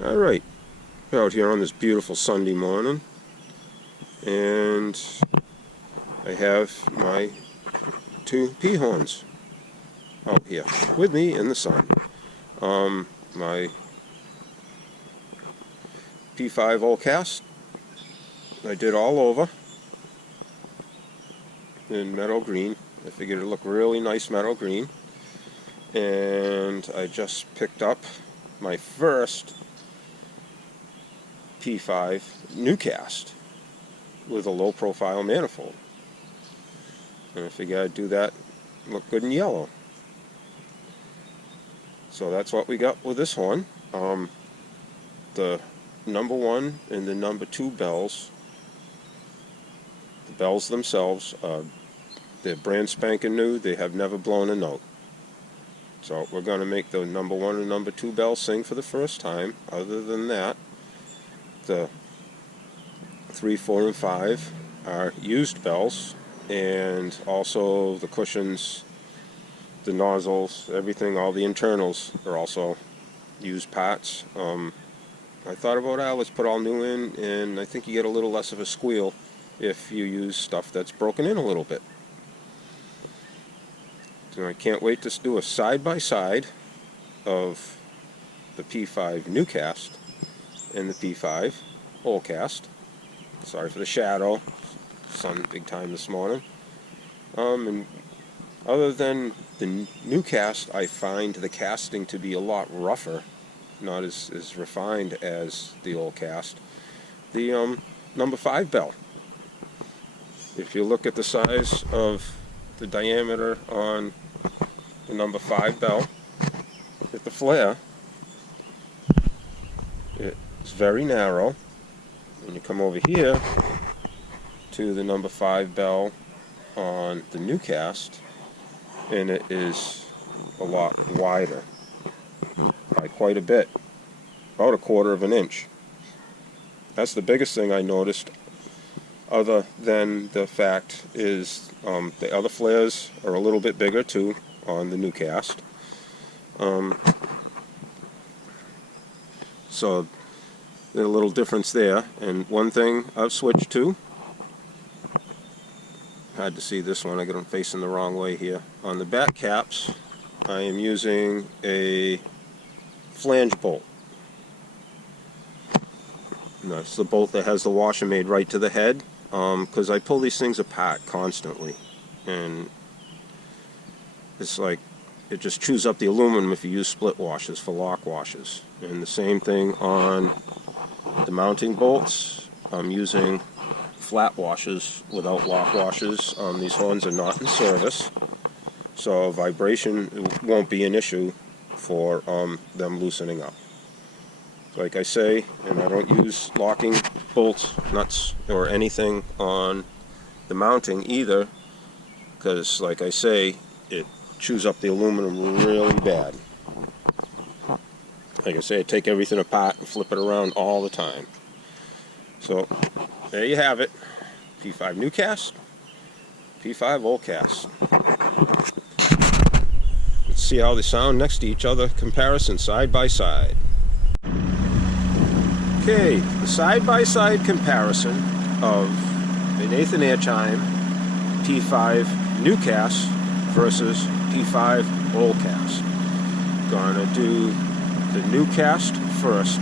Alright, out here on this beautiful Sunday morning, and I have my two pea horns out here with me in the sun. My P-5 old cast I did all over in meadow green. I figured it looked really nice meadow green, and I just picked up my first P-5 new cast with a low profile manifold, and I figured I'd do that, look good in yellow. So that's what we got with this horn. The number 1 and the number 2 bells, the bells themselves, they're brand spanking new. They have never blown a note. So we're going to make the number 1 and number 2 bells sing for the first time. Other than that, the 3, 4, and 5 are used bells, and also the cushions, the nozzles, everything, all the internals are also used parts. I thought about, let's put all new in, and I think you get a little less of a squeal if you use stuff that's broken in a little bit. So I can't wait to do a side-by-side of the P-5 new cast and the P-5 old cast. Sorry for the shadow. Sun big time this morning. And other than the new cast, I find the casting to be a lot rougher, not as refined as the old cast. The number 5 bell. If you look at the size of the diameter on the number 5 bell, at the flare, it's very narrow. When you come over here to the number 5 bell on the new cast, and it is a lot wider by quite a bit, about 1/4 of an inch. That's the biggest thing I noticed, other than the fact is the other flares are a little bit bigger too on the new cast. So there's a little difference there. And one thing I've switched to, had to see this one, I got them facing the wrong way here. On the back caps, I am using a flange bolt. And that's the bolt that has the washer made right to the head, because I pull these things apart constantly, and it's like it just chews up the aluminum if you use split washers for lock washers. And the same thing on the mounting bolts. I'm using flat washers without lock washers. These horns are not in service, so vibration won't be an issue for them loosening up. Like I say, and I don't use locking bolts, nuts, or anything on the mounting either, because like I say, it chews up the aluminum really bad. Like I say, I take everything apart and flip it around all the time. So there you have it. P-5 new cast, P-5 old cast. Let's see how they sound next to each other, comparison side by side. Okay, the side-by-side comparison of the Nathan Air Chime P-5 new cast versus P-5 old cast. Gonna do the new cast first,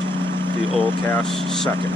the old cast second.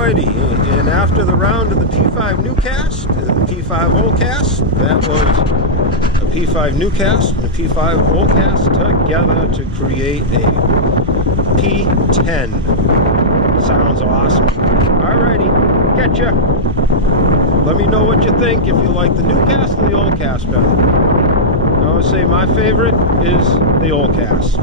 Alrighty, and after the round of the P-5 new cast, the P-5 old cast, that was a P-5 new cast and a P-5 old cast together to create a P-10. Sounds awesome. Alrighty, getcha. Let me know what you think, if you like the new cast or the old cast better. I would say my favorite is the old cast.